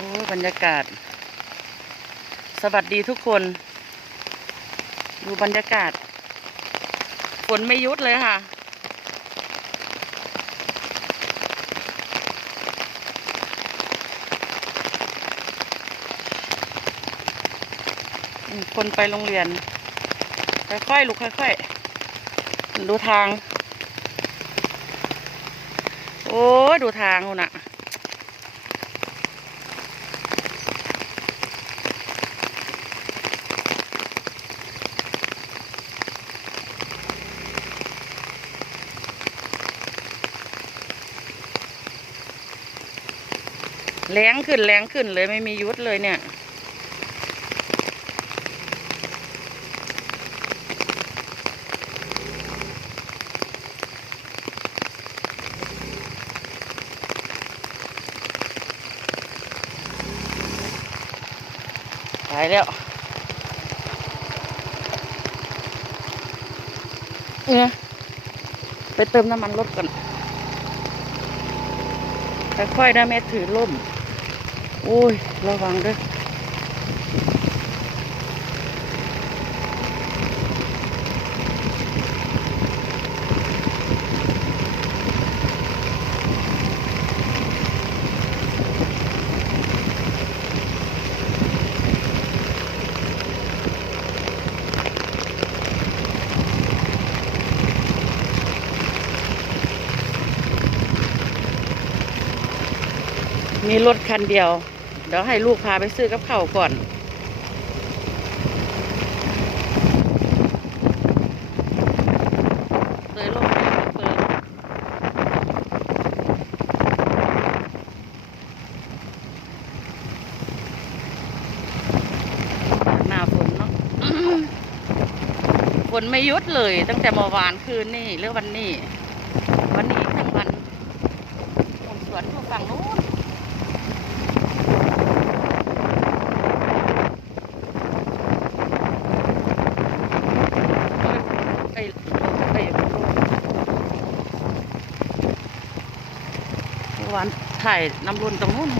อ้บรรยากาศ สวัสดีทุกคน ดูบรรยากาศ ฝนไม่ยุดเลยค่ะ คนไปโรงเรียน ค่อยๆ ลูกค่อยๆ ดูทาง โอ้ดูทางคุณน่ะ แรงขึ้นแรงขึ้นเลยไม่มียุดเลยเนี่ย ไปแล้วเนี่ยไปเติมน้ำมันรถก่อนค่อยๆนะแม่ถือล่ม โอ้ย ระวังด้วย มีรถคันเดียว เดี๋ยวให้ลูกพาไปซื้อกับข้าวก่อน เลยลงไปเปิดหน้าฝนเนาะ ฝนไม่หยุดเลย ตั้งแต่เมื่อวานคืนนี่หรือวันนี้ วันนี้ทั้งวันหมุนสวนอยู่ฝั่งนู้น วานถ่ายน้ำรุนตรงนู้น